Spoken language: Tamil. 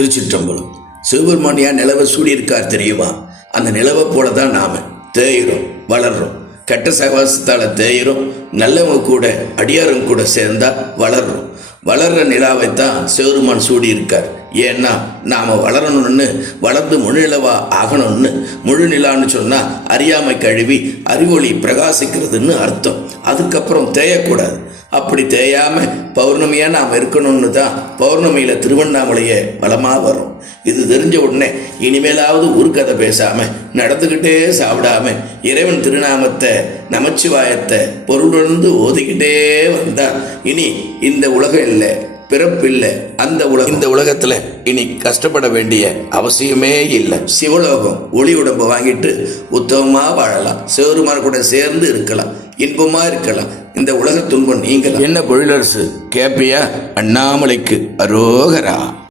திருச்சிற்றம்பலம். சிவபெருமானியா நிலவை சூடியிருக்கார் தெரியுமா? அந்த நிலவை போல தான் நாம. தேயிறோம் வளர்றோம். கெட்ட சகவாசத்தால் தேயிறோம் நல்லவங்க கூட அடியாரும் கூட சேர்ந்தா வளர்றோம். வளர்ற நிலாவை தான் சிவருமான் சூடியிருக்கார். ஏன்னா நாம் வளரணும்னு வளர்ந்து முழுநிலவா ஆகணும்னு முழு நிலான்னு சொன்னால் அறியாமை கழுவி அறிவொளி பிரகாசிக்கிறதுன்னு அர்த்தம். அதுக்கப்புறம் தேயக்கூடாது. அப்படி தேயாமல் பௌர்ணமியாக நாம் இருக்கணும்னு தான் பௌர்ணமியில் திருவண்ணாமலையே வளமாக வரும். இது தெரிஞ்ச உடனே இனிமேலாவது உருக்கதை பேசாமல் நடந்துக்கிட்டே சாப்பிடாம இறைவன் திருநாமத்தை நமச்சிவாயத்தை பொருளுணர்ந்து ஓதிக்கிட்டே வந்தால் இனி இந்த உலகம் இல்லை. பிறப்பில்லை. அந்த உலகம் இந்த உலகத்துல இனி கஷ்டப்பட வேண்டிய அவசியமே இல்லை. சிவலோகம் ஒளி உடம்பு வாங்கிட்டு உத்தமமா வாழலாம். சிவருமார் கூட சேர்ந்து இருக்கலாம். இன்பமா இருக்கலாம். இந்த உலக துன்பம் நீங்கலாம். என்ன பொழிலரசு? கேப்பியா? அண்ணாமலைக்கு அரோகரா.